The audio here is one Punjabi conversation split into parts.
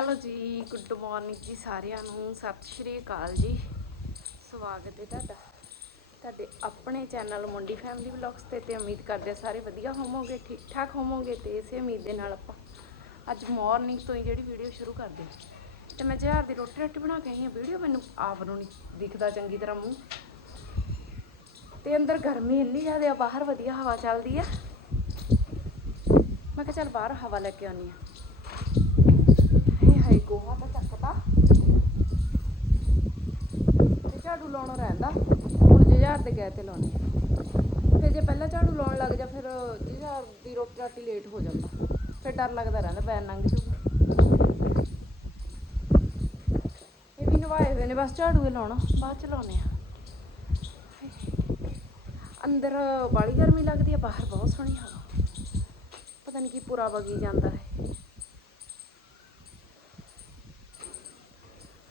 ਹੈਲੋ ਜੀ ਗੁੱਡ ਮਾਰਨਿੰਗ ਜੀ ਸਾਰਿਆਂ ਨੂੰ, ਸਤਿ ਸ਼੍ਰੀ ਅਕਾਲ ਜੀ। ਸਵਾਗਤ ਹੈ ਤੁਹਾਡਾ, ਤੁਹਾਡੇ ਆਪਣੇ ਚੈਨਲ ਮੁੰਡੀ ਫੈਮਿਲੀ ਵਲੌਗਸ ਤੇ ਤੇ ਉਮੀਦ ਕਰਦੇ ਹਾਂ ਸਾਰੇ ਵਧੀਆ ਹੋਵੋਗੇ ਠੀਕ ਠਾਕ ਹੋਵੋਗੇ ਤੇ ਇਸੇ ਉਮੀਦ ਦੇ ਨਾਲ ਆਪਾਂ ਅੱਜ ਮਾਰਨਿੰਗ ਤੋਂ ਹੀ ਜਿਹੜੀ ਵੀਡੀਓ ਸ਼ੁਰੂ ਕਰਦੇ ਹਾਂ। ਤੇ ਮੈਂ ਜਹਾਰ ਦੀ ਰੋਟੀ ਰੱਟੀ ਬਣਾ ਕੇ ਆਈ ਹਾਂ ਵੀਡੀਓ ਮੈਨੂੰ ਆਪ ਨੂੰ ਨਹੀਂ ਦਿਖਦਾ ਚੰਗੀ ਤਰ੍ਹਾਂ ਮੂੰਹ। ਤੇ ਅੰਦਰ ਗਰਮੀ ਇੰਨੀ ਜ਼ਿਆਦਾ ਬਾਹਰ ਵਧੀਆ ਹਵਾ ਚੱਲਦੀ ਆ। ਮੈਂ ਕਿਹਾ ਚੱਲ ਬਾਹਰ ਹਵਾ ਲੈ ਕੇ ਆਉਣੀ ਆ ਹੇ ਗੋਹਾ ਤਾਂ ਚੱਕਤਾ ਤੇ। ਝਾੜੂ ਲਾਉਣਾ ਰਹਿੰਦਾ। ਹੁਣ ਜੁਝਾਰ ਦੇ ਗਏ ਤੇ ਲਾਉਣੇ। ਫਿਰ ਜੇ ਪਹਿਲਾਂ ਝਾੜੂ ਲਾਉਣ ਲੱਗ ਜਾ, ਫਿਰ ਜੁਝਾਰ ਦੀ ਰੋਟੀ ਰਾਟੀ ਲੇਟ ਹੋ ਜਾਂਦਾ। ਫਿਰ ਡਰ ਲੱਗਦਾ ਰਹਿੰਦਾ ਪੈਰ ਲੰਘ ਜੂਗਾ ਇਹ ਵੀ ਨਵਾਏ ਹੋਏ ਨੇ, ਬਸ ਝਾੜੂ ਹੀ ਲਾਉਣਾ, ਬਾਅਦ ਚ ਲਾਉਣੇ ਆ। ਅੰਦਰ ਬਾਲੀ ਗਰਮੀ ਲੱਗਦੀ ਆ, ਬਾਹਰ ਬਹੁਤ ਸੋਹਣੀ ਹਵਾ। ਪਤਾ ਨਹੀਂ ਕੀ ਪੂਰਾ ਵਗੀ ਜਾਂਦਾ ਹੈ।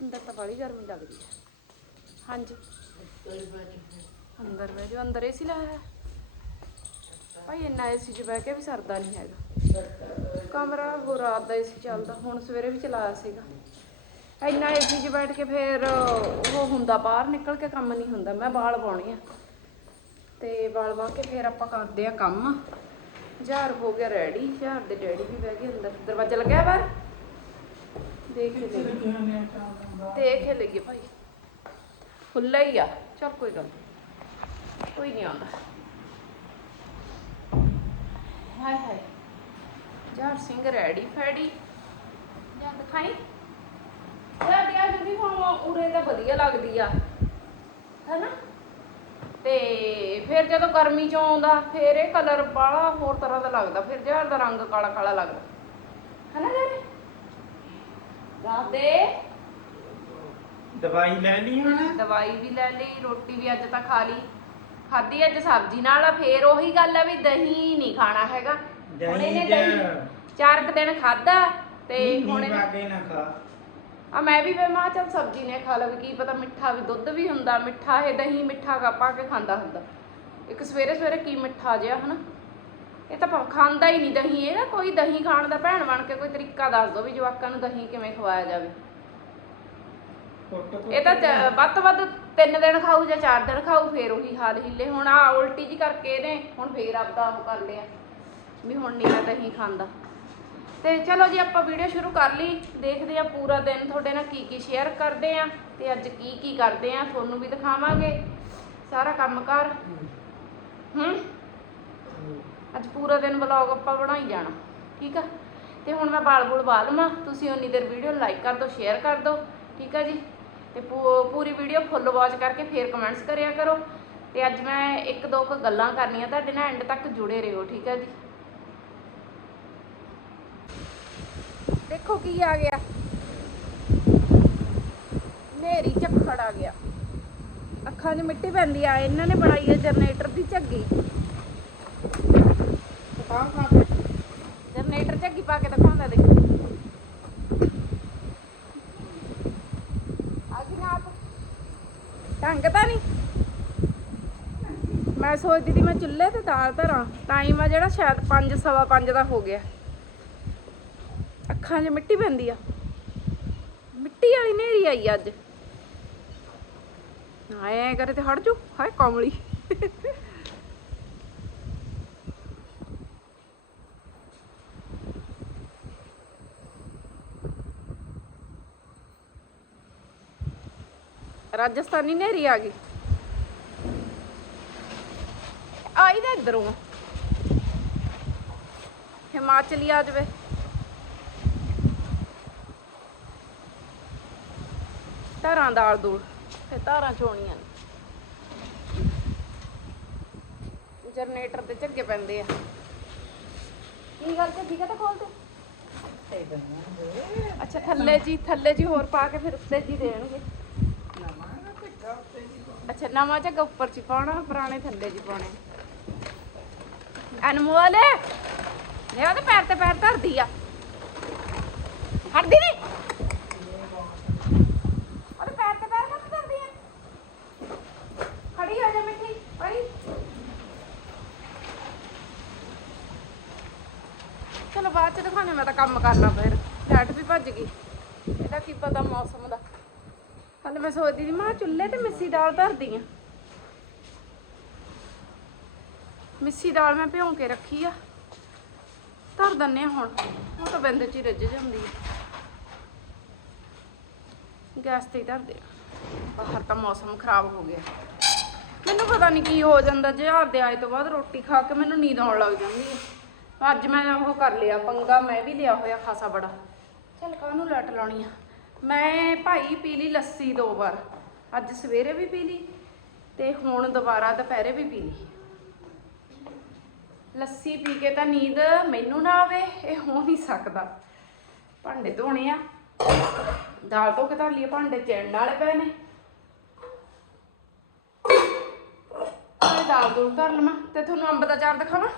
ਅੰਦਰ ਤਾਂ ਬੜੀ ਗਰਮੀ ਲੱਗਦੀ ਹੈ ਹਾਂਜੀ। ਅੰਦਰ ਬਹਿ ਜਾਓ, ਅੰਦਰ ਏਸੀ ਲਾਇਆ ਹੈ ਭਾਈ ਇੰਨਾ ਏਸੀ 'ਚ ਬਹਿ ਕੇ ਵੀ ਸਰਦਾ ਨਹੀਂ ਹੈਗਾ। ਕਮਰਾ ਹੋ ਰਾਤ ਦਾ ਏਸੀ ਚੱਲਦਾ, ਹੁਣ ਸਵੇਰੇ ਵੀ ਚਲਾਇਆ ਸੀਗਾ। ਇੰਨਾ ਏਸੀ 'ਚ ਬੈਠ ਕੇ ਫਿਰ ਉਹ ਹੁੰਦਾ, ਬਾਹਰ ਨਿਕਲ ਕੇ ਕੰਮ ਨਹੀਂ ਹੁੰਦਾ, ਮੈਂ ਬਾਲ ਪਾਉਣੇ ਆ। ਤੇ ਵਾਲ ਵਾਹ ਕੇ ਫਿਰ ਆਪਾਂ ਕਰਦੇ ਆ ਕੰਮ। ਝਾੜ ਹੋ ਗਿਆ ਰੈਡੀ ਝਾੜ ਦੇ ਡੈਡੀ ਵੀ ਬਹਿ ਗਏ ਅੰਦਰ। ਦਰਵਾਜ਼ਾ ਲੱਗਿਆ ਬਾਹਰ? ਦੇਖ ਲੈ ਦੇਖ ਹੀ ਲਈਏ ਭਾਈ। ਖੁੱਲਾ ਹੀ ਆ। ਚਲ ਕੋਈ ਗੱਲ ਨੀ। ਕੋਈ ਨਹੀਂ ਆਉਂਦਾ। ਹਾਏ ਹਾਏ। ਝਾੜ ਸਿੰਘ ਰੈਡੀ ਫੈਡੀ ਜਾਂ ਦਿਖਾਈ? ਸਾਡੀ ਆ ਯੂਨੀਫਾਰਮ ਉਰੇ ਤਾਂ ਵਧੀਆ ਲੱਗਦੀ ਆ। ਹੈਨਾ? ਤੇ ਫਿਰ ਜਦੋਂ ਗਰਮੀ ਚ ਆਉਂਦਾ ਫਿਰ ਇਹ ਕਲਰ ਬਾਹਲਾ ਹੋਰ ਤਰ੍ਹਾਂ ਦਾ ਲੱਗਦਾ। ਫਿਰ ਦਾ ਰੰਗ ਕਾਲਾ ਕਾਲਾ ਲੱਗਦਾ। ਹੈਨਾ ਰਾਤੇ ਦਵਾਈ ਲੈ ਲਈ ਹੁਣ? ਦਵਾਈ ਵੀ ਲੈ ਲਈ ਰੋਟੀ ਵੀ ਅੱਜ ਤਾਂ ਖਾ ਲਈ। ਖਾਧੀ ਅੱਜ ਸਬਜ਼ੀ ਨਾਲ ਫੇਰ ਉਹੀ ਗੱਲ ਆ ਵੀ ਦਹੀਂ ਨਹੀਂ ਖਾਣਾ ਹੈਗਾ। ਹੁਣ ਇਹਨੇ ਦਹੀਂ ਦਹੀਂ ਚਾਰ ਕੁ ਦਿਨ ਖਾਦਾ ਤੇ ਹੁਣ ਇਹਨੇ ਵਾਗੇ ਨਾ ਖਾ। ਆ ਮੈਂ ਵੀ ਵੇ ਮਾਂ ਚੱਲ ਸਬਜ਼ੀ ਨੇ ਖਾ ਲਵੇ ਕੀ ਪਤਾ ਮਿੱਠਾ ਵੀ ਦੁੱਧ ਵੀ ਹੁੰਦਾ ਮਿੱਠਾ ਇਹ ਦਹੀਂ ਮਿੱਠਾ ਕਾ ਪਾ ਕੇ ਖਾਂਦਾ ਹੁੰਦਾ? ਇੱਕ ਸਵੇਰੇ ਸਵੇਰੇ ਕੀ ਮਿੱਠਾ ਜਿਹਾ ਹਨਾ? ਇਹ ਤਾਂ ਭਾ- ਖਾਂਦਾ ਹੀ ਨਹੀਂ ਦਹੀਂ ਇਹ ਨਾ ਕੋਈ ਦਹੀਂ ਖਾਣ ਦਾ ਭੈਣ ਬਣ ਕੇ ਕੋਈ ਤਰੀਕਾ ਦੱਸ ਦਿਓ ਵੀ ਜਵਾਕਾਂ ਨੂੰ ਦਹੀਂ ਕਿਵੇਂ ਖਵਾਇਆ ਜਾਵੇ। ਇਹ ਤਾਂ ਚ- ਵੱਧ ਤੋਂ ਵੱਧ ਦਿਨ ਖਾਊ ਜਾਂ ਚਾਰ ਦਿਨ ਖਾਊ ਫੇਰ ਉਹੀ ਹਾਲ ਹਿੱਲੇ। ਹੁਣ ਆ ਉਲਟੀ ਜੀ ਕਰਕੇ ਇਹਨੇ ਹੁਣ ਫੇਰ ਆਪਦਾ ਉਹ ਕਰ ਲਿਆ ਵੀ ਹੁਣ ਨਹੀਂ ਮੈਂ ਦਹੀਂ ਖਾਂਦਾ। ਤੇ ਚਲੋ ਜੀ ਆਪਾਂ ਵੀਡੀਓ ਸ਼ੁਰੂ ਕਰ ਲਈ। ਦੇਖਦੇ ਆ ਪੂਰਾ ਦਿਨ ਤੁਹਾਡੇ ਨਾਲ ਕੀ ਕੀ ਸ਼ੇਅਰ ਕਰਦੇ ਆ ਤੇ ਅੱਜ ਕੀ ਕੀ ਕਰਦੇ ਆ ਤੁਹਾਨੂੰ ਵੀ ਦਿਖਾਵਾਂਗੇ। ਸਾਰਾ ਕੰਮਕਾਰ ਹੂੰ। ਅੱਜ ਪੂਰਾ ਦਿਨ ਵਲੌਗ ਆਪਾਂ ਬਣਾਈ ਜਾਣਾ, ਠੀਕ ਆ? ਤੇ ਹੁਣ ਮੈਂ ਬਾਲ ਬੁਲ ਬਾਲ ਲਵਾਂ, ਤੁਸੀਂ ਉਨੀ ਦੇਰ ਵੀਡੀਓ ਲਾਈਕ ਕਰ ਦਿਓ ਸ਼ੇਅਰ ਕਰ ਦਿਓ ਠੀਕ ਆ ਜੀ? ਤੇ ਪੂ- ਪੂਰੀ ਵੀਡੀਓ ਫੁੱਲ ਵਾਚ ਕਰਕੇ ਫੇਰ ਕਮੈਂਟਸ ਕਰਿਆ ਕਰੋ। ਤੇ ਅੱਜ ਮੈਂ ਇੱਕ ਦੋ ਕੁ ਗੱਲਾਂ ਕਰਨੀਆਂ, ਤੁਹਾਡੇ ਨਾਲ ਐਂਡ ਤੱਕ ਜੁੜੇ ਰਹੋ, ਠੀਕ ਆ ਜੀ? ਦੇਖੋ ਕੀ ਆ ਗਿਆ। ਨੇਰੀ ਝੱਖੜ ਆ ਗਿਆ। ਅੱਖਾਂ 'ਚ ਮਿੱਟੀ ਪੈਂਦੀ ਆ, ਇਹਨਾਂ ਨੇ ਬਣਾਈ ਹੈ ਜਨਰੇਟਰ ਦੀ ਝੱਗੀ ਖਾ ਖਾ ਕੇ ਜਨਰੇਟਰ ਝੱਗੀ ਪਾ ਕੇ ਦਿਖਾਉਂਦਾ ਦੇਖ ਆ ਗਈ ਨਾ ਆਪ ਢੰਗ ਤਾਂ ਨਹੀਂ ਮੈਂ ਸੋਚਦੀ ਸੀ ਮੈਂ ਚੁੱਲ੍ਹੇ ਤੇ ਦਾਲ ਧਰਾਂ ਟਾਈਮ ਆ ਜਿਹੜਾ ਸ਼ਾਇਦ 5 ਸਵਾ 5 ਦਾ ਹੋ ਗਿਆ। ਅੱਖਾਂ 'ਚ ਮਿੱਟੀ ਪੈਂਦੀ ਆ। ਮਿੱਟੀ ਵਾਲੀ ਨੇਰੀ ਆਈ ਅੱਜ। ਹਾਏ ਕਰੇ ਤੇ ਹਟ ਜੂ ਹਾਏ ਕਮਲੀ। ਰਾਜਸਥਾਨੀ ਨੇਰੀ ਆ ਗਈ। ਆਈ ਦਾ ਇਧਰੋਂ। ਹਿਮਾਚਲੀ ਆ ਜਾਵੇ। ਧਾਰਾਂ ਦਾਲ ਦੂਲ ਫੇ ਧਾਰਾਂ ਚੋਣੀਆਂ ਜਨਰੇਟਰ ਤੇ ਝੱਗੇ ਪੈਂਦੇ ਆ। ਕੀ ਗੱਲ ਤੇ ਠੀਕ ਹੈ ਤਾਂ ਖੋਲ ਦੇ ਅੱਛਾ ਥੱਲੇ ਜੀ ਥੱਲੇ ਜੀ ਹੋਰ ਪਾ ਕੇ ਫਿਰ ਉੱਤੇ ਜੀ ਦੇਣਗੇ। ਅੱਛਾ ਨਵਾਂ ਝੱਗਾ ਉੱਪਰ ਚ ਪਾਉਣਾ ਪੁਰਾਣੇ ਥੱਲੇ ਜੀ ਪਾਉਣੇ। ਅਨਮੋਲ ਇਹ ਉਹਦੇ ਪੈਰ ਤੇ ਪੈਰ ਧਰਦੀ ਆ। ਹਟਦੀ ਨਹੀਂ ਉਹਦੇ ਪੈਰ ਤੇ ਪੈਰ ਕਿੱਥੇ ਧਰਦੀ ਆ? ਖੜੀ ਹੋ ਜਾ ਮਿੱਠੀ ਭਾਈ ਚਲੋ ਬਾਅਦ ਚ ਦਿਖਾਣੇ ਮੈਂ ਤਾਂ ਕੰਮ ਕਰਨਾ ਫਿਰ। ਲਾਈਟ ਵੀ ਭੱਜ ਗਈ। ਇਹਦਾ ਕੀ ਪਤਾ ਮੌਸਮ ਦਾ। ਹਲੇ ਮੈਂ ਸੋਚਦੀ ਸੀ, ਮੈਂ ਚੁੱਲ੍ਹੇ ਤੇ ਮਿੱਸੀ ਦਾਲ ਧਰਦੀ ਆ। ਮਿੱਸੀ ਦਾਲ ਮੈਂ ਭਿਉਂ ਕੇ ਰੱਖੀ ਆ। ਧਰ ਦਿੰਨੇ ਆ ਹੁਣ। ਉਹ ਤਾਂ ਬਿੰਦ ਚ ਹੀ ਰੱਜ ਜਾਂਦੀ ਆ। ਗੈਸ ਤੇ ਹੀ ਧਰਦੇ ਬਾਹਰ ਤਾਂ ਮੌਸਮ ਖਰਾਬ ਹੋ ਗਿਆ। ਮੈਨੂੰ ਪਤਾ ਨਹੀਂ ਕੀ ਹੋ ਜਾਂਦਾ, ਜੇ ਜਹਾਰ ਦੇ ਆਏ ਤੋਂ ਬਾਅਦ ਰੋਟੀ ਖਾ ਕੇ ਮੈਨੂੰ ਨੀਂਦ ਆਉਣ ਲੱਗ ਜਾਂਦੀ ਹੈ ਅੱਜ ਮੈਂ ਉਹ ਕਰ ਲਿਆ, ਪੰਗਾ ਮੈਂ ਵੀ ਲਿਆ ਹੋਇਆ ਖਾਸਾ ਬੜਾ। ਚੱਲ ਕਾਹਨੂੰ ਲੱਟ ਲਾਉਣੀ ਆ? ਮੈਂ ਭਾਈ ਪੀ ਲਈ ਲੱਸੀ ਦੋ ਵਾਰ। ਅੱਜ ਸਵੇਰੇ ਵੀ ਪੀ ਲਈ ਤੇ ਹੁਣ ਦੁਬਾਰਾ ਦੁਪਹਿਰੇ ਵੀ ਪੀ ਲਈ। ਲੱਸੀ ਪੀ ਕੇ ਤਾਂ ਨੀਂਦ ਮੈਨੂੰ ਨਾ ਆਵੇ, ਇਹ ਹੋ ਨਹੀਂ ਸਕਦਾ। ਭਾਂਡੇ ਧੋਣੇ ਆ। ਦਾਲ ਧੋ ਕੇ ਧਰ ਲਈ ਭਾਂਡੇ ਚਿੜਨ ਵਾਲੇ ਪਏ ਨੇ। ਮੈਂ ਦਾਲ ਦੂਲ ਧਰ ਲਵਾਂ ਤੇ ਤੁਹਾਨੂੰ ਅੰਬ ਦਾ ਚਾਰ ਦਿਖਾਵਾਂ।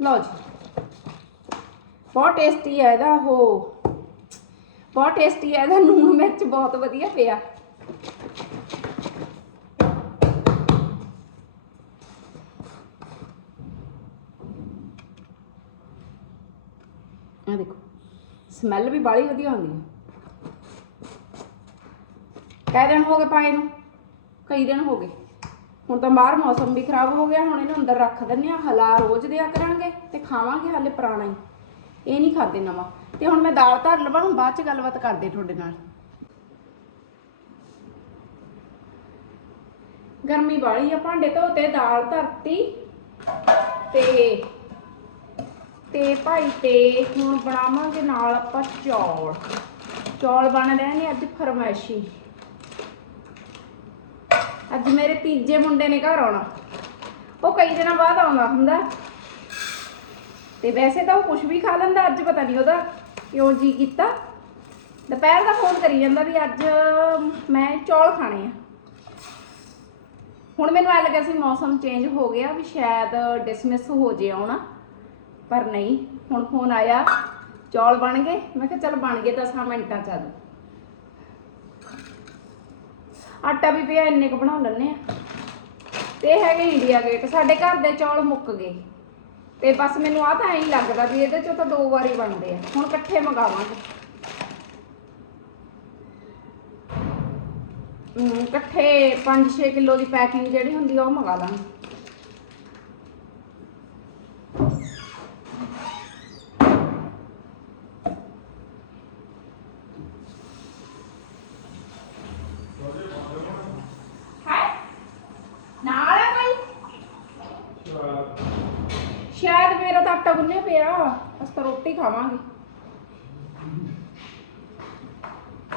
ਲਓ ਜੀ। ਬਹੁਤ ਟੇਸਟੀ ਹੈ ਇਹਦਾ ਉਹ। ਬਹੁਤ ਟੇਸਟੀ ਹੈ ਇਹਦਾ। ਨੂਣ ਮਿਰਚ ਬਹੁਤ ਵਧੀਆ ਪਿਆ। ਆ, ਦੇਖੋ। ਸਮੈਲ ਵੀ ਬਾਲੀ ਵਧੀਆ ਆਉਂਦੀ ਹੈ ਕਈ ਦਿਨ ਹੋ ਗਏ ਪਾਏ ਨੂੰ, ਕਈ ਦਿਨ ਹੋ ਗਏ। ਹੁਣ ਤਾਂ ਬਾਹਰ ਮੌਸਮ ਵੀ ਖਰਾਬ ਹੋ ਗਿਆ, ਹੁਣ ਇਹਨੂੰ ਅੰਦਰ ਰੱਖ ਦਿੰਨੇ ਆ, ਹਲਾ ਰੋਜ਼ ਦਿਆ ਕਰਾਂਗੇ ਤੇ ਖਾਵਾਂਗੇ ਹਾਲੇ ਪੁਰਾਣਾ ਹੀ। ਇਹ ਨਹੀਂ ਖਾਦੇ ਨਵਾਂ। ਤੇ ਹੁਣ ਮੈਂ ਦਾਲ ਧਰ ਲਵਾਂ ਹੁਣ ਬਾਅਦ ਚ ਗੱਲਬਾਤ ਕਰਦੇ ਤੁਹਾਡੇ ਨਾਲ। ਗਰਮੀ ਵਾਲੀ ਆ, ਭਾਂਡੇ ਧੋਤੇ ਦਾਲ ਧਰਤੀ ਤੇ ਤੇ ਭਾਈ ਤੇ ਹੁਣ ਬਣਾਵਾਂਗੇ ਨਾਲ ਆਪਾਂ ਚੌਲ। ਚੌਲ ਬਣ ਰਹੇ ਨੇ ਅੱਜ ਫਰਮੈਸ਼ੀ ਅੱਜ ਮੇਰੇ ਤੀਜੇ ਮੁੰਡੇ ਨੇ ਘਰ ਆਉਣਾ। ਉਹ ਕਈ ਦਿਨਾਂ ਬਾਅਦ ਆਉਂਦਾ ਹੁੰਦਾ। ਤੇ ਵੈਸੇ ਤਾਂ ਉਹ ਕੁਝ ਵੀ ਖਾ ਲੈਂਦਾ, ਅੱਜ ਪਤਾ ਨਹੀਂ ਉਹਦਾ ਕਿਉਂ ਜੀ ਕੀਤਾ। ਦੁਪਹਿਰ ਦਾ ਫੋਨ ਕਰੀ ਜਾਂਦਾ ਵੀ ਅੱਜ ਮੈਂ ਚੌਲ ਖਾਣੇ ਆ। ਹੁਣ ਮੈਨੂੰ ਐ ਲੱਗਿਆ ਸੀ ਮੌਸਮ ਚੇਂਜ ਹੋ ਗਿਆ ਵੀ ਸ਼ਾਇਦ ਡਿਸਮਿਸ ਹੋ ਜੇ ਆਉਣਾ। ਪਰ ਨਹੀਂ, ਹੁਣ ਫੋਨ ਆਇਆ, ਚੌਲ ਬਣ ਗਏ। ਮੈਂ ਕਿਹਾ ਚੱਲ ਬਣ ਗਏ 10 ਮਿੰਟਾਂ ਚ ਆਟਾ ਵੀ ਪਿਆ, ਇੰਨੇ ਕੁ ਬਣਾ ਲੈਣੇ ਆ। ਤੇ ਇਹ ਹੈਗੇ ਇੰਡੀਆ ਗੇਟ, ਸਾਡੇ ਘਰ ਦੇ ਚੌਲ ਮੁੱਕ ਗਏ। ਤੇ ਬਸ ਮੈਨੂੰ ਆ ਤਾਂ ਐਂ ਲੱਗਦਾ ਵੀ ਇਹਦੇ ਚੋਂ ਤਾਂ ਦੋ ਵਾਰੀ ਬਣਦੇ ਆ। ਹੁਣ ਇਕੱਠੇ ਮੰਗਾਵਾਂਗੇ। ਇਕੱਠੇ 5-6 ਕਿਲੋ ਦੀ ਪੈਕਿੰਗ ਜਿਹੜੀ ਹੁੰਦੀ ਆ, ਉਹ ਮੰਗਾ ਲਾਂਗੇ ਹੈ ਨਾਲ ਹੈ ਭਾਈ ਸ਼ਾਇਦ ਮੇਰਾ ਤਾਂ ਆਟਾ ਗੁੰਨਿਆ ਪਿਆ ਅਸੀਂ ਤਾਂ ਰੋਟੀ ਖਾਵਾਂਗੇ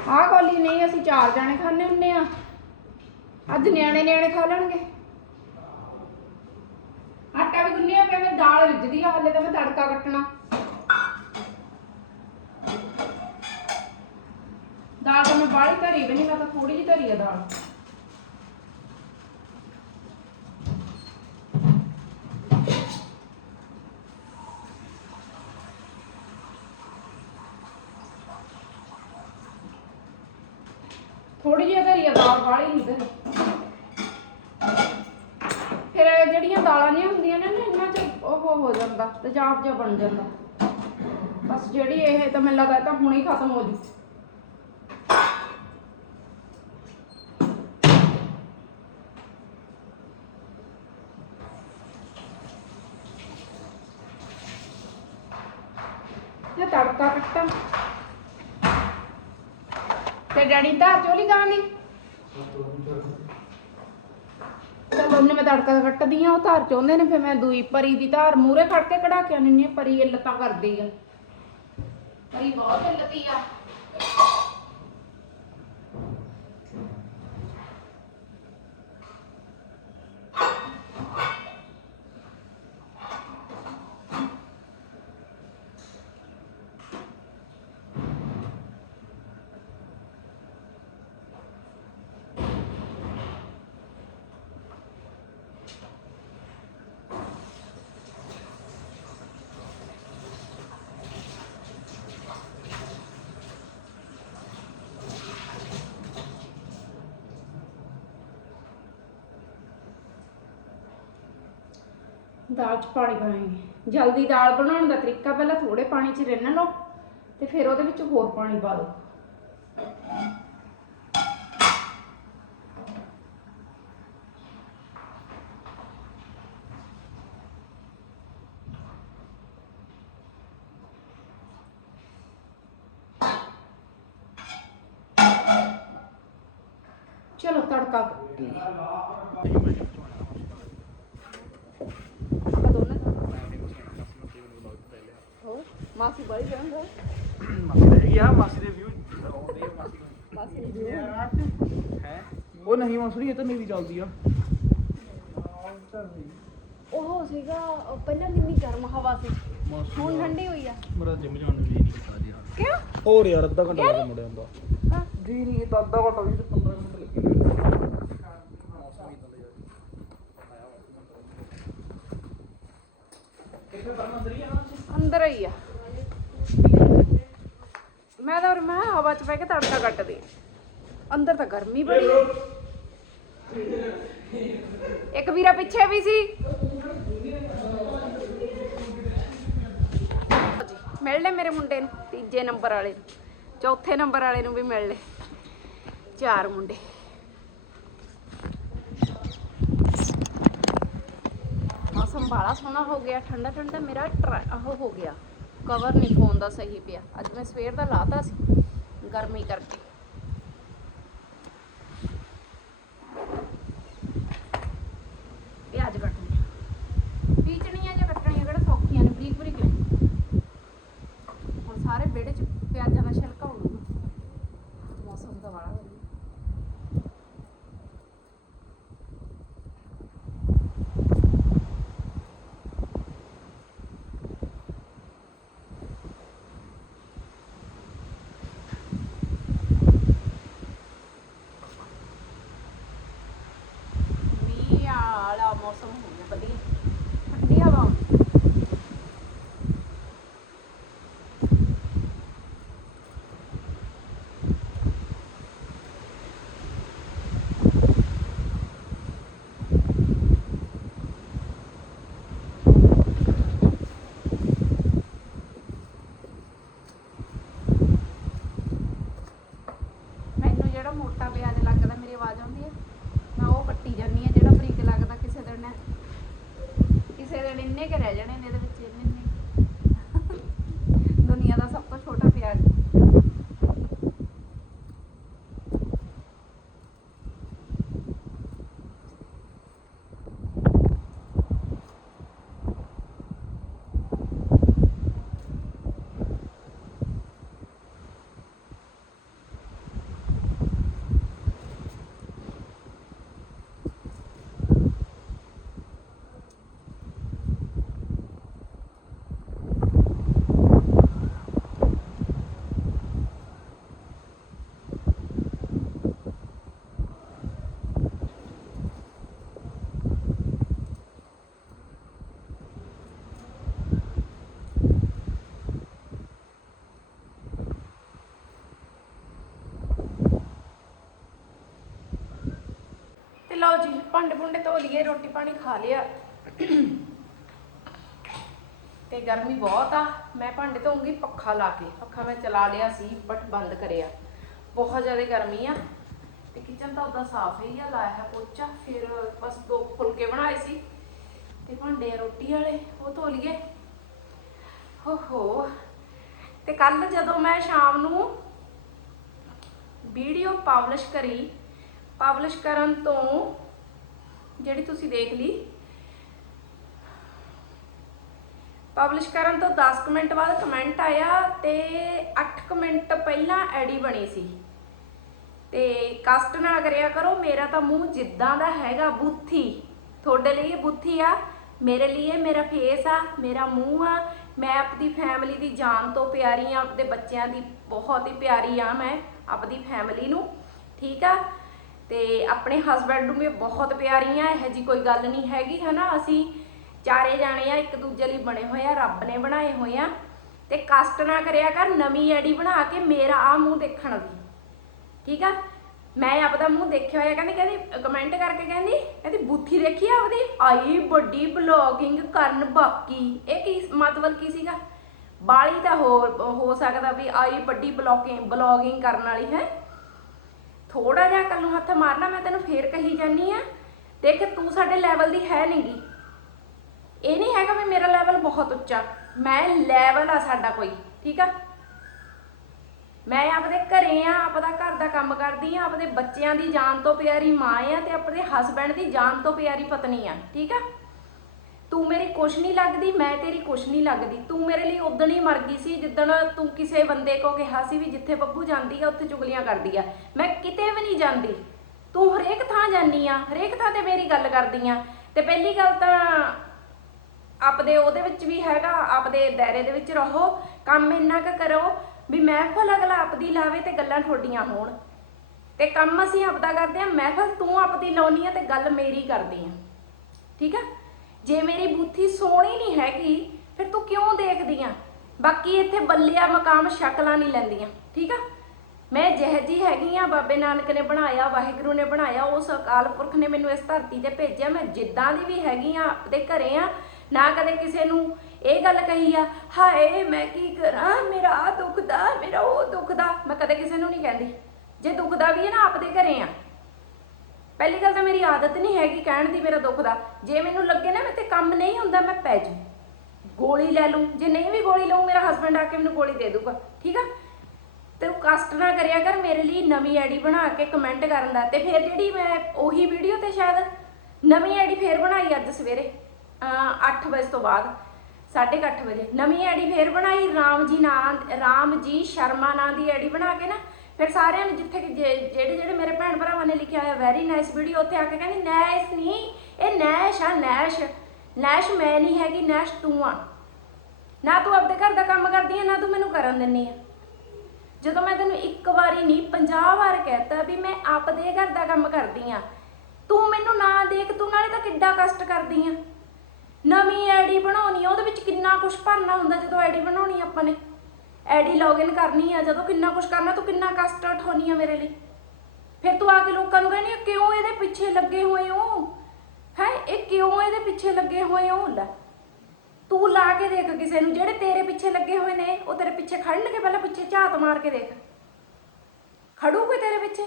ਆਹ ਕੋਲੀ ਨਹੀਂ ਅਸੀਂ ਚਾਰ ਜਾਣੇ ਖਾਣੇ ਹੁੰਨੇ ਆ ਅੱਜ ਨਿਆਣੇ ਨਿਆਣੇ ਖਾ ਲੈਣਗੇ। ਆਟਾ ਵੀ ਗੁੰਨਿਆ ਪਿਆ, ਮੈਂ ਦਾਲ ਰਿੱਝਦੀ ਆ, ਹਾਲੇ ਤਾਂ ਮੈਂ ਤੜਕਾ ਕੱਟਣਾ। ਦਾਲ ਤਾਂ ਮੈਂ ਬਾਹਲੀ ਧਰੀ ਵੀ ਨਹੀਂ ਮੈਂ ਤਾਂ ਥੋੜੀ ਜਿਹੀ ਧਰੀ ਆ ਦਾਲ ਥੋੜੀ ਜਿਹੀ ਧਰੀ ਆ ਦਾਲ ਬਾਹਲੀ ਨਹੀਂ ਧਰੀ ਫਿਰ ਇਹ ਜਿਹੜੀਆਂ ਦਾਲਾਂ ਨਹੀਂ ਹੁੰਦੀਆਂ ਨੇ ਨਾ ਇਹਨਾਂ ਚ ਉਹ ਹੋ ਜਾਂਦਾ ਤੇਜ਼ਾਬ ਜਿਹਾ ਬਣ ਜਾਂਦਾ ਬਸ ਜਿਹੜੀ ਇਹ ਤਾਂ ਮੈਨੂੰ ਲੱਗਦਾ ਇਹ ਤਾਂ ਹੁਣੇ ਹੀ ਖਤਮ ਹੋ ਜੂ। ਇਹ ਤੜਕਾ ਕੱਟਾਂ ਤੇ ਡੈਡੀ ਧਾਰ ਚੋਲੀ ਗਾਣੀ? ਚਲ ਉਹਨੇ ਮੈਂ ਤੜਕਾ ਕੱਟਦੀ ਆ, ਉਹ ਧਾਰ ਚਾਹੁੰਦੇ ਨੇ, ਫਿਰ ਮੈਂ ਦੂਈ ਪਰੀ ਦੀ ਧਾਰ ਮੂਰੇ ਕੱਟ ਕੇ ਕਢਾ ਕੇ ਆਨੀ ਆ, ਪਰੀ ਇਹ ਲੱਤਾਂ ਕਰਦੀ ਆ। ਪਰੀ ਬਹੁਤ ਲੱਤੀ ਆ। ਦਾਲ ਚ ਪਾਣੀ ਪਾਏਂਗੇ ਜਲਦੀ ਦਾਲ ਬਣਾਉਣ ਦਾ ਤਰੀਕਾ ਪਹਿਲਾਂ ਥੋੜੇ ਪਾਣੀ 'ਚ ਰਿੰਨ ਲਓ ਤੇ ਫਿਰ ਉਹਦੇ ਵਿੱਚ ਹੋਰ ਪਾਣੀ ਪਾ ਦਿਓ। ਚਲੋ ਤੜਕਾ ਕੱਟੀਏ ਆਪਾਂ ਦੋਨੇ ਹੋਰ ਮਾਸੀ ਬੜੀ ਜਾਂਦਾ ਮਾਸੀ ਹੈਗੀ ਆ ਮਾਸੀ ਦੇ ਵਿਊ ਆਉਂਦੇ ਆ ਮਾਸੀ ਮਾਸੀ ਦੀ ਹੈ? ਉਹ ਨਹੀਂ ਮਸੂਰੀ ਇਹ ਤਾਂ ਮੇਰੀ ਚੱਲਦੀ ਆ। ਉਹ ਸੀਗਾ ਉਹ ਪਹਿਲਾਂ ਕਿੰਨੀ ਗਰਮ ਹਵਾ ਸੀ। ਹੁਣ ਠੰਡੀ ਹੋਈ ਆ। ਮੇਰਾ ਜਿਮ ਜਾਣ ਨੂੰ ਜੀ ਨਹੀਂ ਕੀਤਾ ਜੀ ਕਿਉਂ? ਹੋਰ ਯਾਰ ਅੱਧਾ ਘੰਟਾ ਲੱਗ ਮੁੜਿਆ ਹੁੰਦਾ ਹਾਂ। ਜੀ ਨਹੀਂ ਤਾਂ ਅੱਧਾ ਘੰਟਾ ਵੀ 15 ਮਿੰਟ ਲੱਗੇ ਕਿੱਥੇ ਤਾਂ ਅੰਦਰ ਹੀ ਆ ਨਾ ਅੰਦਰ ਹੀ ਆ ਮੈਂ ਤਾਂ ਉਰੇ ਮੈਂ ਕਿਹਾ ਹਵਾ ਚ ਬਹਿ ਕੇ ਤੜਕਾ ਕੱਟਦੀ ਅੰਦਰ ਤਾਂ ਗਰਮੀ ਬੜੀ ਆ। ਇੱਕ ਵੀਰਾ ਪਿੱਛੇ ਵੀ ਸੀ। ਮਿਲ ਲੈ ਮੇਰੇ ਮੁੰਡੇ ਨੂੰ, ਤੀਜੇ ਨੰਬਰ ਵਾਲੇ ਨੂੰ। ਚੌਥੇ ਨੰਬਰ ਵਾਲੇ ਨੂੰ ਵੀ ਮਿਲ ਲੈ। ਚਾਰ ਮੁੰਡੇ। ਮੌਸਮ ਬੜਾ ਸੋਹਣਾ ਹੋ ਗਿਆ, ਠੰਡਾ ਠੰਡਾ ਮੇਰਾ ਉਹ ਹੋ ਗਿਆ। ਕਵਰ ਨਹੀਂ ਫੋਨ ਦਾ ਸਹੀ ਪਿਆ। ਅੱਜ ਮੈਂ ਸਵੇਰ ਦਾ ਲਾਤਾ ਸੀ। ਗਰਮੀ ਕਰਕੇ। ਲਓ ਜੀ, ਭਾਂਡੇ ਭੁੰਡੇ ਧੋ ਲਈਏ, ਰੋਟੀ ਪਾਣੀ ਖਾ ਲਿਆ। ਤੇ ਗਰਮੀ ਬਹੁਤ ਆ, ਮੈਂ ਭਾਂਡੇ ਧੋਉਂਗੀ ਪੱਖਾ ਲਾ ਕੇ। ਪੱਖਾ ਮੈਂ ਚਲਾ ਲਿਆ ਸੀ ਬਟ ਬੰਦ ਕਰਿਆ। ਬਹੁਤ ਜ਼ਿਆਦਾ ਗਰਮੀ ਆ। ਤੇ ਕਿਚਨ ਤਾਂ ਉਦਾਂ ਸਾਫ਼ ਹੀ ਆ, ਲਾਇਆ ਹੈ ਪੋਚਾ, ਫਿਰ ਬਸ ਦੋ ਫੁਲਕੇ ਬਣਾਏ ਸੀ। ਤੇ ਭਾਂਡੇ ਆ ਰੋਟੀ ਵਾਲੇ, ਉਹ ਧੋ ਲਈਏ। ਹੋ ਹੋ। ਤੇ ਕੱਲ ਜਦੋਂ ਮੈਂ ਸ਼ਾਮ ਨੂੰ ਵੀਡੀਓ ਪਬਲਿਸ਼ ਕਰੀ ਪਬਲਿਸ਼ ਕਰਨ ਤੋਂ ਜਿਹੜੀ ਤੁਸੀਂ ਦੇਖ ਲਈ। ਪਬਲਿਸ਼ ਕਰਨ ਤੋਂ 10 ਕੁ ਮਿੰਟ ਬਾਅਦ ਕਮੈਂਟ ਆਇਆ ਤੇ 8 ਕੁ ਮਿੰਟ ਪਹਿਲਾਂ ਐਡੀ ਬਣੀ ਸੀ। ਤੇ ਕਸ਼ਟ ਨਾ ਕਰਿਆ ਕਰੋ, ਮੇਰਾ ਤਾਂ ਮੂੰਹ ਜਿੱਦਾਂ ਦਾ ਹੈਗਾ ਬੁੱਥੀ। ਤੁਹਾਡੇ ਲਈ ਬੁੱਥੀ ਆ, ਮੇਰੇ ਲਈ ਇਹ, ਮੇਰਾ ਫੇਸ ਆ, ਮੇਰਾ ਮੂੰਹ ਆ। ਮੈਂ ਆਪਣੀ ਫੈਮਿਲੀ ਦੀ ਜਾਨ ਤੋਂ ਪਿਆਰੀ ਆ ਆਪਣੇ ਬੱਚਿਆਂ ਦੀ ਬਹੁਤ ਹੀ ਪਿਆਰੀ ਆ ਮੈਂ ਆਪਣੀ ਫੈਮਿਲੀ ਨੂੰ। ਠੀਕ ਆ? ਤੇ ਆਪਣੇ ਹਸਬੰਡ ਨੂੰ ਵੀ ਬਹੁਤ ਪਿਆਰੀ ਆ, ਇਹੋ ਜੀ ਕੋਈ ਗੱਲ ਨਹੀਂ ਹੈਗੀ, ਹਨਾ? ਅਸੀਂ ਚਾਰੇ ਜਾਣੇ ਆ, ਇੱਕ ਦੂਜੇ ਲਈ ਬਣੇ ਹੋਏ ਆ, ਰੱਬ ਨੇ ਬਣਾਏ ਹੋਏ ਆ। ਤੇ ਕਸ਼ਟ ਨਾ ਕਰਿਆ ਕਰ, ਨਵੀਂ ਐਡੀ ਬਣਾ ਕੇ ਮੇਰਾ ਆ ਮੂੰਹ ਦੇਖਣ ਦੀ। ਠੀਕ ਆ? ਮੈਂ ਆਪਦਾ ਮੂੰਹ ਦੇਖਿਆ ਹੋਇਆ, ਕਹਿੰਦੀ ਕਹਿੰਦੀ ਕਮੈਂਟ ਕਰਕੇ ਕਹਿੰਦੀ ਕਹਿੰਦੀ, ਬੁੱਥੀ ਦੇਖੀ ਆ ਉਹਦੀ ਆਈ ਵੱਡੀ ਬਲੌਗਿੰਗ ਕਰਨ ਬਾਕੀ। ਇਹ ਕੀ ਮਤਲਬ ਕੀ ਸੀਗਾ? ਬਾਲੀ ਤਾਂ ਹੋ ਹੋ ਸਕਦਾ ਵੀ ਆਈ ਵੱਡੀ ਬਲੌਗਿੰਗ ਬਲੌਗਿੰਗ ਕਰਨ ਵਾਲੀ ਹੈ। ਥੋੜਾ ਜਿਹਾ ਕੱਲ ਨੂੰ ਹੱਥ ਮਾਰਨਾ, ਮੈਂ ਤੈਨੂੰ ਫੇਰ ਕਹੀ ਜਾਨੀ ਆ ਦੇਖ, ਤੂੰ ਸਾਡੇ ਲੈਵਲ ਦੀ ਹੈ ਨਹੀਂਗੀ ਇਹ ਨਹੀਂ ਹੈਗਾ ਵੀ ਮੇਰਾ ਲੈਵਲ ਬਹੁਤ ਉੱਚਾ। ਮੈਂ ਲੈਵਲ ਆ ਸਾਡਾ ਕੋਈ, ਠੀਕ ਆ? ਮੈਂ ਆਪਦੇ ਘਰੇ ਆ, ਆਪਦਾ ਘਰ ਦਾ ਕੰਮ ਕਰਦੀ ਆ, ਆਪਦੇ ਬੱਚਿਆਂ ਦੀ ਜਾਨ ਤੋਂ ਪਿਆਰੀ ਮਾਂ ਆ ਤੇ ਆਪਣੇ ਹਸਬੰਡ ਦੀ ਜਾਨ ਤੋਂ ਪਿਆਰੀ ਪਤਨੀ ਆ, ਠੀਕ ਆ? ਤੂੰ ਮੇਰੀ ਕੁਛ ਨਹੀਂ ਲੱਗਦੀ, ਮੈਂ ਤੇਰੀ ਕੁਛ ਨਹੀਂ ਲੱਗਦੀ। ਤੂੰ ਮੇਰੇ ਲਈ ਉਦਣ ਹੀ ਮਰ ਗਈ ਸੀ, ਜਿੱਦਣ ਤੂੰ ਕਿਸੇ ਬੰਦੇ ਕੋ ਕਿਹਾ ਸੀ ਵੀ ਜਿੱਥੇ ਬੱਬੂ ਜਾਂਦੀ ਆ, ਉੱਥੇ ਚੁਗਲੀਆਂ ਕਰਦੀ ਆ। ਮੈਂ ਕਿਤੇ ਵੀ ਨਹੀਂ ਜਾਂਦੀ। ਤੂੰ ਹਰੇਕ ਥਾਂ ਜਾਨੀ ਆ, ਹਰੇਕ ਥਾਂ ਤੇ ਮੇਰੀ ਗੱਲ ਕਰਦੀ ਆ। ਤੇ ਪਹਿਲੀ ਗੱਲ ਤਾਂ ਆਪਦੇ ਉਹਦੇ ਵਿੱਚ ਵੀ ਹੈਗਾ, ਆਪਦੇ ਦਾਇਰੇ ਦੇ ਵਿੱਚ ਰਹੋ, ਕੰਮ ਇੰਨਾ ਕੁ ਕਰੋ ਵੀ ਮਹਿਫਲ ਅਗਲਾ ਆਪਦੀ ਲਾਵੇ ਤੇ ਗੱਲਾਂ ਤੁਹਾਡੀਆਂ ਹੋਣ। ਤੇ ਕੰਮ ਅਸੀਂ ਆਪਦਾ ਕਰਦੇ ਆ, ਮਹਿਫਲ ਤੂੰ ਆਪਦੀ ਲਾਉਣੀ ਆ ਤੇ ਗੱਲ ਮੇਰੀ ਕਰਦੀ ਆ। ਠੀਕ ਆ? ਜੇ ਮੇਰੀ ਬੁੱਥੀ ਸੋਹਣੀ ਨਹੀਂ ਹੈਗੀ, ਫਿਰ ਤੂੰ ਕਿਉਂ ਦੇਖਦੀ ਆ ਬਾਕੀ ਇੱਥੇ ਬੱਲਿਆ ਮਕਾਮ ਸ਼ਕਲਾਂ ਨਹੀਂ ਲੈਂਦੀਆਂ, ਠੀਕ ਆ? ਮੈਂ ਜਿਹੋ ਜਿਹੀ ਹੈਗੀ ਆ, ਬਾਬੇ ਨਾਨਕ ਨੇ ਬਣਾਇਆ, ਵਾਹਿਗੁਰੂ ਨੇ ਬਣਾਇਆ ਉਸ ਅਕਾਲ ਪੁਰਖ ਨੇ ਮੈਨੂੰ ਇਸ ਧਰਤੀ ਤੇ ਭੇਜਿਆ, ਮੈਂ ਜਿੱਦਾਂ ਦੀ ਵੀ ਹੈਗੀ ਆ, ਆਪਦੇ ਘਰੇ ਆ, ਨਾ ਕਦੇ ਕਿਸੇ ਨੂੰ ਇਹ ਗੱਲ ਕਹੀ ਆ, ਹਾਏ, ਮੈਂ ਕੀ ਕਰਾਂ? ਮੇਰਾ ਆ ਦੁਖਦਾ ਮੇਰਾ ਉਹ ਦੁਖਦਾ ਮੈਂ ਕਦੇ ਕਿਸੇ ਨੂੰ ਨਹੀਂ ਕਹਿੰਦੀ। ਜੇ ਦੁਖਦਾ ਵੀ ਹੈ ਨਾ, ਆਪਦੇ ਘਰੇ ਆ। ਪਹਿਲੀ ਗੱਲ ਤਾਂ ਮੇਰੀ ਆਦਤ ਨਹੀਂ ਹੈਗੀ ਕਹਿਣ ਦੀ ਮੇਰਾ ਦੁੱਖ ਦਾ। ਜੇ ਮੈਨੂੰ ਲੱਗੇ ਨਾ ਮੇਰੇ ਤੇ ਕੰਮ ਨਹੀਂ ਹੁੰਦਾ, ਮੈਂ ਪੈ ਜੂ। ਗੋਲੀ ਲੈ ਲੂੰ ਜੇ ਨਹੀਂ ਵੀ ਗੋਲੀ ਲਊਂ, ਮੇਰਾ ਹਸਬੰਡ ਆ ਕੇ ਮੈਨੂੰ ਗੋਲੀ ਦੇ ਦੂਗਾ ਠੀਕ ਆ? ਤੇ ਉਹ ਕਸ਼ਟ ਨਾ ਕਰਿਆ ਕਰ, ਮੇਰੇ ਲਈ ਨਵੀਂ ਆਈਡੀ ਬਣਾ ਕੇ ਕਮੈਂਟ ਕਰਨ ਦਾ। ਤੇ ਫਿਰ ਜਿਹੜੀ ਮੈਂ ਉਹੀ ਵੀਡੀਓ ਤੇ ਸ਼ਾਇਦ ਨਵੀਂ ਆਈਡੀ ਫੇਰ ਬਣਾਈ ਅੱਜ ਸਵੇਰੇ 8 ਵਜੇ ਤੋਂ ਬਾਅਦ 8:30 ਵਜੇ। ਨਵੀਂ ਆਈਡੀ ਫੇਰ ਬਣਾਈ, ਰਾਮ ਜੀ ਨਾਂ, ਰਾਮ ਜੀ ਸ਼ਰਮਾ ਨਾਂ ਦੀ ਆਈਡੀ ਬਣਾ ਕੇ ਨਾ ਫਿਰ ਸਾਰਿਆਂ ਨੇ ਜਿੱਥੇ ਕਿ ਜੇ- ਜਿਹੜੇ ਜਿਹੜੇ ਮੇਰੇ ਭੈਣ ਭਰਾਵਾਂ ਨੇ ਲਿਖਿਆ ਹੋਇਆ ਵੈਰੀ ਨਾਈਸ ਵੀਡੀਓ ਉੱਥੇ ਆ ਕੇ ਕਹਿੰਦੀ ਨੈਸ਼ ਨਹੀਂ ਇਹ ਨੈਸ਼ ਆ ਨੈਸ਼ ਨੈਸ਼ ਮੈਂ ਨਹੀਂ ਹੈਗੀ ਨੈਸ਼ ਤੂੰ ਆ। ਨਾ ਤੂੰ ਆਪਦੇ ਘਰ ਦਾ ਕੰਮ ਕਰਦੀ ਆ, ਨਾ ਤੂੰ ਮੈਨੂੰ ਕਰਨ ਦਿੰਨੀ ਆ। ਜਦੋਂ ਮੈਂ ਤੈਨੂੰ ਇੱਕ ਵਾਰੀ ਨਹੀਂ 50 ਵਾਰ ਕਹਿਤਾ ਵੀ ਮੈਂ ਆਪਦੇ ਘਰ ਦਾ ਕੰਮ ਕਰਦੀ ਆ, ਤੂੰ ਮੈਨੂੰ ਨਾ ਦੇਖ, ਤੂੰ ਨਾਲੇ ਤਾਂ ਕਿੱਡਾ ਕਸ਼ਟ ਕਰਦੀ ਆ। ਨਵੀਂ ਆਈਡੀ ਬਣਾਉਣੀ ਆ, ਉਹਦੇ ਵਿੱਚ ਕਿੰਨਾ ਕੁਝ ਭਰਨਾ ਹੁੰਦਾ, ਜਦੋਂ ਆਈਡੀ ਬਣਾਉਣੀ ਆ ਆਪਾਂ ਨੇ। ਆਈਡੀ ਲੌਗਇਨ ਕਰਨੀ ਆ, ਜਦੋਂ ਕਿੰਨਾ ਕੁਝ ਕਰਨਾ, ਤੂੰ ਕਿੰਨਾ ਕਸ਼ਟ ਉਠਾਉਣੀ ਆ ਮੇਰੇ ਲਈ? ਫਿਰ ਤੂੰ ਆ ਕੇ ਲੋਕਾਂ ਨੂੰ ਕਹਿੰਦੀ ਆ, ਕਿਉਂ ਇਹਦੇ ਪਿੱਛੇ ਲੱਗੇ ਹੋਏ ਹੋ? ਹੈ, ਇਹ ਕਿਉਂ ਇਹਦੇ ਪਿੱਛੇ ਲੱਗੇ ਹੋਏ ਹੋ? ਲੈ, ਤੂੰ ਲਾ ਕੇ ਦੇਖ ਕਿਸੇ ਨੂੰ, ਜਿਹੜੇ ਤੇਰੇ ਪਿੱਛੇ ਲੱਗੇ ਹੋਏ ਨੇ, ਉਹ ਤੇਰੇ ਪਿੱਛੇ ਖੜਨਗੇ, ਪਹਿਲਾਂ ਪਿੱਛੇ ਝਾਤ ਮਾਰ ਕੇ ਦੇਖ। ਖੜੂ ਕੋਈ ਤੇਰੇ ਪਿੱਛੇ?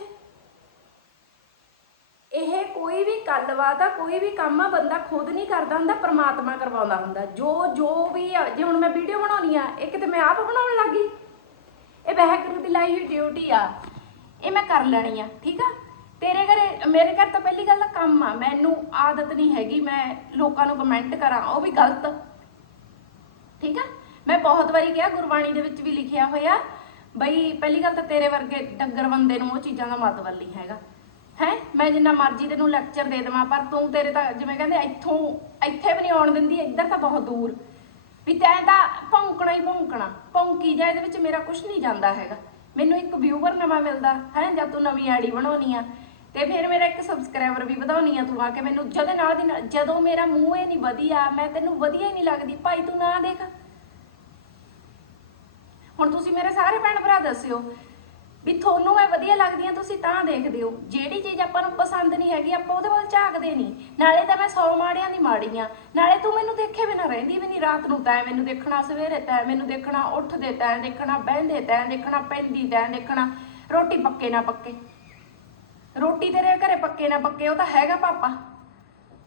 ਇਹ ਕੋਈ ਵੀ ਗੱਲਬਾਤ ਆ, ਕੋਈ ਵੀ ਕੰਮ ਆ, ਬੰਦਾ ਖੁਦ ਨਹੀਂ ਕਰਦਾ ਹੁੰਦਾ, ਪ੍ਰਮਾਤਮਾ ਕਰਵਾਉਂਦਾ ਹੁੰਦਾ। ਜੋ ਜੋ ਵੀ ਆ, ਜੇ ਹੁਣ ਮੈਂ ਵੀਡੀਓ ਬਣਾਉਣੀ ਆ, ਇਹ ਕਿਤੇ ਮੈਂ ਆਪ ਬਣਾਉਣ ਲੱਗੀ? ਇਹ ਵਾਹਿਗੁਰੂ ਦੀ ਲਾਈ ਹੋਈ ਡਿਊਟੀ ਆ, ਇਹ ਮੈਂ ਕਰ ਲੈਣੀ ਆ, ਠੀਕ ਆ? ਤੇਰੇ ਘਰੇ, ਮੇਰੇ ਘਰ ਤਾਂ ਪਹਿਲੀ ਗੱਲ ਕੰਮ ਆ, ਮੈਨੂੰ ਆਦਤ ਨਹੀਂ ਹੈਗੀ, ਮੈਂ ਲੋਕਾਂ ਨੂੰ ਕਮੈਂਟ ਕਰਾਂ, ਉਹ ਵੀ ਗਲਤ। ਠੀਕ ਆ? ਮੈਂ ਬਹੁਤ ਵਾਰੀ ਕਿਹਾ, ਗੁਰਬਾਣੀ ਦੇ ਵਿੱਚ ਵੀ ਲਿਖਿਆ ਹੋਇਆ, ਬਈ ਪਹਿਲੀ ਗੱਲ ਤਾਂ ਤੇਰੇ ਵਰਗੇ ਡੰਗਰ ਬੰਦੇ ਨੂੰ ਉਹ ਚੀਜ਼ਾਂ ਦਾ ਮਤਲਬ ਨਹੀਂ ਹੈਗਾ। ਹੈ? ਮੈਂ ਜਿੰਨਾ ਮਰਜ਼ੀ ਤੈਨੂੰ ਲੈਕਚਰ ਦੇ ਦੇਵਾਂ, ਪਰ ਤੂੰ ਤੇਰੇ ਤਾਂ ਜਿਵੇਂ ਕਹਿੰਦੇ ਇੱਥੋਂ, ਇੱਥੇ ਵੀ ਨਹੀਂ ਆਉਣ ਦਿੰਦੀ, ਇੱਧਰ ਤਾਂ ਬਹੁਤ ਦੂਰ। ਵੀ ਤੈਂ ਤਾਂ ਭੌਂਕਣਾ ਹੀ ਭੌਂਕਣਾ, ਭੌਂਕੀ ਜਾ, ਇਹਦੇ ਵਿੱਚ ਮੇਰਾ ਕੁਝ ਨਹੀਂ ਜਾਂਦਾ ਹੈਗਾ। ਮੈਨੂੰ ਇੱਕ ਵਿਊਵਰ ਨਵਾਂ ਮਿਲਦਾ, ਹੈ ਜਦ ਤੂੰ ਨਵੀਂ ਆਈਡੀ ਬਣਾਉਣੀ ਆ, ਤੇ ਫਿਰ ਮੇਰਾ ਇੱਕ ਸਬਸਕ੍ਰਾਈਬਰ ਵੀ ਵਧਾਉਣੀ ਆ ਤੂੰ ਆ ਕੇ ਮੈਨੂੰ, ਜਦੇ ਨਾਲ ਦੀ ਜਦੋਂ ਮੇਰਾ ਮੂੰਹ ਇਹ ਨਹੀਂ ਵਧੀਆ, ਮੈਂ ਤੈਨੂੰ ਵਧੀਆ ਹੀ ਨਹੀਂ ਲੱਗਦੀ, ਭਾਈ ਤੂੰ ਨਾ ਦੇਖ। ਹੁਣ ਤੁਸੀਂ ਮੇਰੇ ਸਾਰੇ ਭੈਣ ਭਰਾ ਦੱਸਿਓ ਵੀ ਤੁਹਾਨੂੰ ਮੈਂ ਵਧੀਆ ਲੱਗਦੀ ਆ ਤੁਸੀਂ ਤਾਂ ਦੇਖਦੇ ਹੋ। ਜਿਹੜੀ ਚੀਜ਼ ਆਪਾਂ ਨੂੰ ਪਸੰਦ ਨਹੀਂ ਹੈਗੀ, ਆਪਾਂ ਉਹਦੇ ਵੱਲ ਝਾਕਦੇ ਨਹੀਂ। ਨਾਲੇ ਤਾਂ ਮੈਂ ਸੌ ਮਾੜਿਆਂ ਦੀ ਮਾੜੀ ਆ। ਨਾਲੇ ਤੂੰ ਮੈਨੂੰ ਦੇਖੇ ਬਿਨਾ ਰਹਿੰਦੀ ਵੀ ਨਹੀਂ ਰਾਤ ਨੂੰ, ਤੈਂ ਮੈਨੂੰ ਦੇਖਣਾ ਸਵੇਰੇ, ਤੈਂ ਮੈਨੂੰ ਦੇਖਣਾ ਉੱਠਦੇ, ਤੈਂ ਦੇਖਣਾ ਬਹਿੰਦੇ, ਤੈਂ ਦੇਖਣਾ ਪੈਂਦੀ, ਤੈਂ ਦੇਖਣਾ ਰੋਟੀ ਪੱਕੇ ਨਾ ਪੱਕੇ। ਰੋਟੀ ਤੇਰੇ ਘਰੇ ਪੱਕੇ ਨਾ ਪੱਕੇ, ਉਹ ਤਾਂ ਹੈਗਾ ਪਾਪਾ।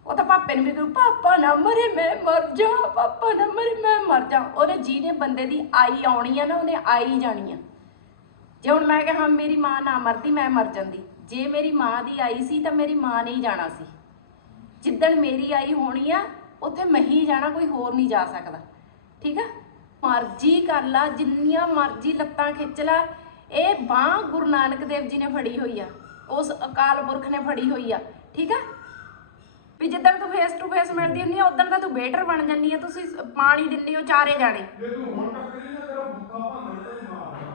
ਉਹ ਤਾਂ ਪਾਪੇ ਨੂੰ ਵੀ ਪਾਪਾ ਨਾ ਮਰੇ, ਮੈਂ ਮਰ ਜਾ, ਪਾਪਾ ਨਾ ਮਰੇ, ਮੈਂ ਮਰ ਜਾ। ਉਹਨੇ ਜਿਹਨੇ ਬੰਦੇ ਦੀ ਆਈ ਆਉਣੀ ਆ ਨਾ, ਉਹਨੇ ਆਈ ਜਾਣੀ ਆ। ਜੇ ਹੁਣ ਮੈਂ ਕਿਹਾ ਹਾਂ ਮੇਰੀ ਮਾਂ ਨਾ ਮਰਦੀ, ਮੈਂ ਮਰ ਜਾਂਦੀ। ਜੇ ਮੇਰੀ ਮਾਂ ਦੀ ਆਈ ਸੀ ਤਾਂ ਮੇਰੀ ਮਾਂ ਨੇ ਹੀ ਜਾਣਾ ਸੀ। ਜਿੱਦਣ ਮੇਰੀ ਆਈ ਹੋਣੀ ਆ, ਉੱਥੇ ਮੈਂ ਹੀ ਜਾਣਾ, ਕੋਈ ਹੋਰ ਨਹੀਂ ਜਾ ਸਕਦਾ। ਠੀਕ ਆ? ਮਰਜ਼ੀ ਕਰ ਲਾ, ਜਿੰਨੀਆਂ ਮਰਜ਼ੀ ਲੱਤਾਂ ਖਿੱਚ ਲਾ। ਇਹ ਬਾਹ ਗੁਰੂ ਨਾਨਕ ਦੇਵ ਜੀ ਨੇ ਫੜੀ ਹੋਈ ਆ। ਉਸ ਅਕਾਲ ਪੁਰਖ ਨੇ ਫੜੀ ਹੋਈ ਆ। ਠੀਕ ਆ? ਵੀ ਜਿੱਦਣ ਤੂੰ ਫੇਸ ਟੂ ਫੇਸ ਮਿਲਦੀ ਹੁੰਨੀ ਆ ਉਦੋਂ ਤਾਂ ਤੂੰ ਬੇਟਰ ਬਣ ਜੰਨੀ ਆ। ਤੁਸੀਂ ਪਾਣੀ ਦਿੰਦੇ ਹੋ ਚਾਰੇ ਜਾਣੇ। ਜੇ ਤੂੰ ਹੁਣ ਟੱਕਰੀ ਨਾ ਤੇਰਾ ਬੁੱਕਾ ਭਾਂਦਾ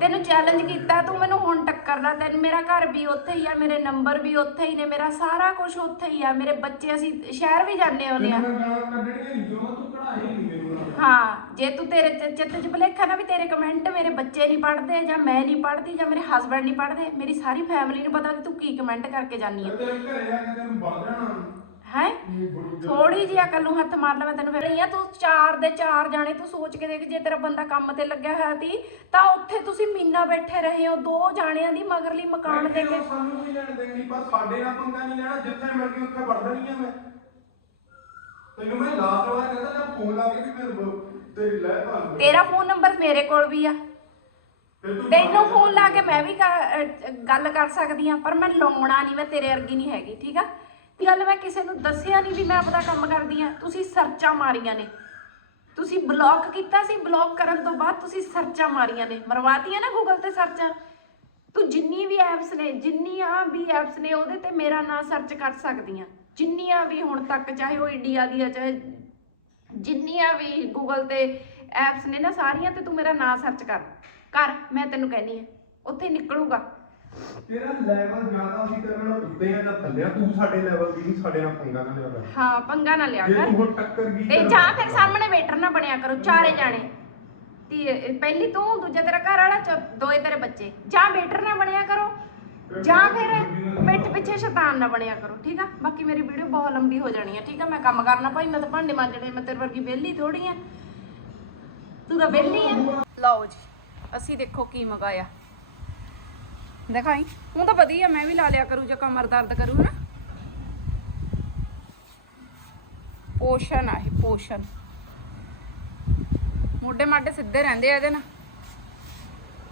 ਤੈਨੂੰ ਚੈਲੰਜ ਕੀਤਾ ਤੂੰ ਮੈਨੂੰ ਹੁਣ ਟੱਕਰਦਾ ਤੈਨੂੰ ਮੇਰਾ ਘਰ ਵੀ ਉੱਥੇ ਹੀ ਆ ਮੇਰੇ ਨੰਬਰ ਵੀ ਉੱਥੇ ਹੀ ਨੇ ਮੇਰਾ ਸਾਰਾ ਕੁਝ ਉੱਥੇ ਹੀ ਆ ਮੇਰੇ ਬੱਚੇ ਅਸੀਂ ਸ਼ਹਿਰ ਵੀ ਜਾਂਦੇ ਹੁੰਦੇ ਆ। ਹਾਂ ਜੇ ਤੂੰ ਤੇਰੇ ਚ- ਚਿੱਤ 'ਚ ਭੁਲੇਖਾ ਨਾ ਵੀ ਤੇਰੇ ਕਮੈਂਟ ਮੇਰੇ ਬੱਚੇ ਨਹੀਂ ਪੜ੍ਹਦੇ ਜਾਂ ਮੈਂ ਨਹੀਂ ਪੜ੍ਹਦੀ ਜਾਂ ਮੇਰੇ ਹਸਬੰਡ ਨਹੀਂ ਪੜ੍ਹਦੇ ਮੇਰੀ ਸਾਰੀ ਫੈਮਿਲੀ ਨੂੰ ਪਤਾ ਵੀ ਤੂੰ ਕੀ ਕਮੈਂਟ ਕਰਕੇ ਜਾਨੀ ਆ। ਤੇਰੇ ਘਰੇ ਆ ਕੇ ਤੈਨੂੰ ਬਣ ਜਾਣਾ। ਹੈ? ਥੋੜੀ ਜਿਹੀ ਅਕਲ ਨੂੰ ਹੱਥ ਮਾਰ ਲੈ ਮੈਂ ਤੈਨੂੰ ਫਿਰ। ਆ ਤੂੰ ਚਾਰ ਦੇ ਚਾਰ ਜਾਣੇ ਤੂੰ ਸੋਚ ਕੇ ਦੇਖ ਜੇ ਤੇਰਾ ਬੰਦਾ ਕੰਮ ਤੇ ਲੱਗਿਆ ਹੋਇਆ ਸੀ ਤਾਂ ਉੱਥੇ ਤੁਸੀਂ ਮੀਨਾ ਬੈਠੇ ਰਹੇ ਹੋ ਦੋ ਜਾਣਿਆਂ ਦੀ ਮਗਰਲੀ ਮਕਾਨ ਦੇ ਕੇ। ਸਾਨੂੰ ਵੀ ਲੈਣ ਦੇਣੀ ਪਰ ਸਾਡੇ ਨਾਲ ਪੰਗਾ ਨਹੀਂ ਲੈਣਾ ਜਿੱਥੇ ਮਿਲ ਗਈ ਉੱਥੇ ਵੜ ਜਾਣੀ ਆ ਮੈਂ। ਤੈਨੂੰ ਮੈਂ ਲਾਸਟ ਵਾਰ ਕਹਿੰਦਾ ਨਾ ਫੋਨ ਲਾ ਕੇ ਵੀ ਫਿਰ ਬ- ਤੇਰੀ ਲੈ ਭਾਲ ਤੇਰਾ ਫੋਨ ਨੰਬਰ ਮੇਰੇ ਕੋਲ ਵੀ ਆ। ਤੈਨੂੰ ਫੋਨ ਲਾ ਕੇ ਮੈਂ ਵੀ ਅਹ ਗੱਲ ਕਰ ਸਕਦੀ ਆ ਪਰ ਮੈਂ ਲਾਉਣਾ ਨਹੀਂ ਮੈਂ ਤੇਰੇ ਵਰਗੀ ਨਹੀਂ ਹੈਗੀ ਠੀਕ ਆ? ਗੱਲ ਮੈਂ ਕਿਸੇ ਨੂੰ ਦੱਸਿਆ ਨਹੀਂ ਵੀ ਮੈਂ ਆਪਣਾ ਕੰਮ ਕਰਦੀ ਆ ਤੁਸੀਂ ਸਰਚਾਂ ਮਾਰੀਆਂ ਨੇ। ਤੁਸੀਂ ਬਲੌਕ ਕੀਤਾ ਸੀ ਬਲੌਕ ਕਰਨ ਤੋਂ ਬਾਅਦ ਤੁਸੀਂ ਸਰਚਾਂ ਮਾਰੀਆਂ ਨੇ। ਮਰਵਾਤੀਆਂ ਨਾ ਗੂਗਲ ਤੇ ਸਰਚਾਂ। ਤੂੰ ਜਿੰਨੀ ਵੀ ਐਪਸ ਨੇ ਜਿੰਨੀਆਂ ਵੀ ਐਪਸ ਨੇ, ਉਹਦੇ ਤੇ ਮੇਰਾ ਨਾਂ ਸਰਚ ਕਰ ਸਕਦੀ ਆ ਜਿੰਨੀਆਂ ਵੀ ਹੁਣ ਤੱਕ, ਚਾਹੇ ਉਹ ਇੰਡੀਆ ਦੀ ਆ ਚਾਹੇ ਜਿੰਨੀਆਂ ਵੀ ਗੂਗਲ ਤੇ ਐਪਸ ਨੇ ਨਾ, ਸਾਰੀਆਂ ਤੇ ਤੂੰ ਮੇਰਾ ਨਾਂ ਸਰਚ ਕਰ। ਕਰ, ਮੈਂ ਤੈਨੂੰ ਕਹਿਨੀ ਆ ਉੱਥੇ ਨਿਕਲੂਗਾ। ਤੇਰਾ ਲੈਵਲ ਜ਼ਿਆਦਾ ਸੀ ਤੇਰੇ ਨਾਲ ਉੱਤੇ ਆ ਜਾਂ ਥੱਲੇ ਆ ਤੂੰ ਸਾਡੇ ਲੈਵਲ ਦੀ ਨਹੀਂ ਸਾਡੇ ਨਾਲ ਪੰਗਾ ਨਾ ਲਿਆ ਕਰ। ਹਾਂ ਪੰਗਾ ਨਾ ਲਿਆ ਜੇ ਕਰ। ਤੂੰ ਹੁਣ ਟੱਕਰ ਗਈ ਤੇ ਤੇਰਾ- ਜਾਂ ਫਿਰ ਸਾਹਮਣੇ ਵੇਟਰ ਨਾ ਬਣਿਆ ਕਰੋ ਚਾਰੇ ਜਾਣੇ। ਤੇ ਪਹਿਲੀ ਤੂੰ ਦੂਜਾ ਤੇਰਾ ਘਰ ਵਾਲਾ ਚੌ- ਦੋਏ ਤੇਰੇ ਬੱਚੇ। ਜਾਂ ਵੇਟਰ ਨਾ ਬਣਿਆ ਕਰੋ ਜਾਂ ਫਿਰ ਪਿੱਠ ਪਿੱਛੇ ਸ਼ੈਤਾਨ ਨਾ ਬਣਿਆ ਕਰੋ ਠੀਕ ਆ? ਬਾਕੀ ਮੇਰੀ ਵੀਡੀਓ ਬਹੁਤ ਲੰਬੀ ਹੋ ਜਾਣੀ ਆ ਠੀਕ ਆ? ਮੈਂ ਕੰਮ ਕਰਨਾ ਭਾਈ ਮੈਂ ਤਾਂ ਭਾਂਡੇ ਮਾਂਜਣੇ ਮੈਂ ਤੇਰੇ ਵਰਗੀ ਵਿਹਲੀ ਥੋੜੀ ਆ। ਤੂੰ ਤਾਂ ਵਿਹਲੀ ਆ। ਲਓ ਜੀ ਅਸੀਂ ਦੇਖੋ ਕੀ ਮੰਗਾਇਆ। ਦਿਖਾਈ। ਹੁਣ ਤਾਂ ਵਧੀਆ ਮੈਂ ਵੀ ਲਾ ਲਿਆ ਕਰੂ ਜੇ ਕਮਰ ਦਰਦ ਕਰੂ ਨਾ। ਪੋਸ਼ਨ ਆ ਇਹ ਪੋਸ਼ਨ ਮੋਢੇ ਮਾਡੇ ਸਿੱਧੇ ਰਹਿੰਦੇ ਆ ਇਹਦੇ ਨਾਲ।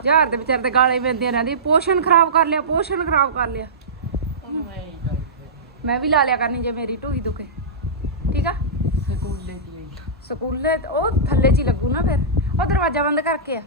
ਯਾਰ ਦੇ ਵਿਚਾਰੇ ਦੇ ਗਾਲੇ ਪੈਂਦੀਆਂ ਰਹਿੰਦੀ ਪੋਸ਼ਨ ਖਰਾਬ ਕਰ ਲਿਆ ਪੋਸ਼ਨ ਖਰਾਬ ਕਰ ਲਿਆ। ਮੈਂ ਵੀ ਲਾ ਲਿਆ ਕਰਨੀ ਜੇ ਮੇਰੀ ਢੂਈ ਦੁਖੇ। ਠੀਕ ਆ? ਸਕੂਲੇ ਉਹ ਥੱਲੇ ਚ ਹੀ ਲੱਗੂ ਨਾ ਫਿਰ। ਉਹ ਦਰਵਾਜ਼ਾ ਬੰਦ ਕਰਕੇ ਆ।